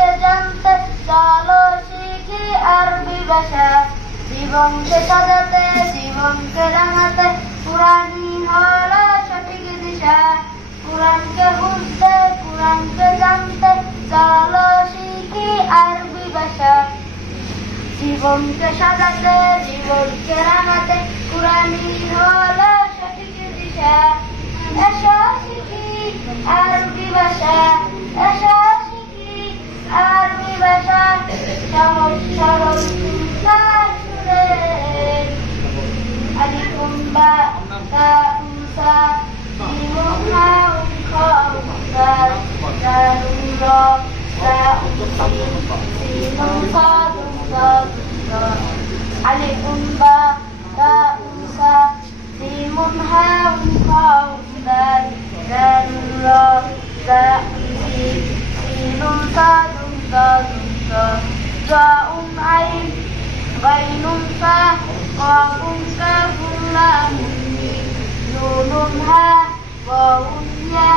জীবনকে জানতে চলো শিখি আরবি ভাষা। জীবনকে সাজাতে জীবনকে রাঙাতে কুরআনই হলো সঠিক দিশা। কুরআনকে বুঝতে কুরআনকে জানতে চলো শিখি আরবি ভাষা। জীবনকে সাজাতে জীবনকে রাঙাতে কুরআনই হলো সঠিক দিশা। এসো শিখি আরবি ভাষা, এসো শিখি আরবি ভাষা। সহজ সরল সুন্দর সুরে আলিফুন বা তাউন সা জিমুন হাউন খাউন দাল দালুন র তাউন সিন সিনুন সাদুন সাদুন র। আলিফুন বা তাউন সা জিমুন হাউন খাউন দাল দালুন র তাউন সিন সিনুন সাদুন সাদুন র। জাউন আইন গাইনুন ফা কাফুন কাফুন লামুন মিম নুনুন হা ওয়াউন ইয়া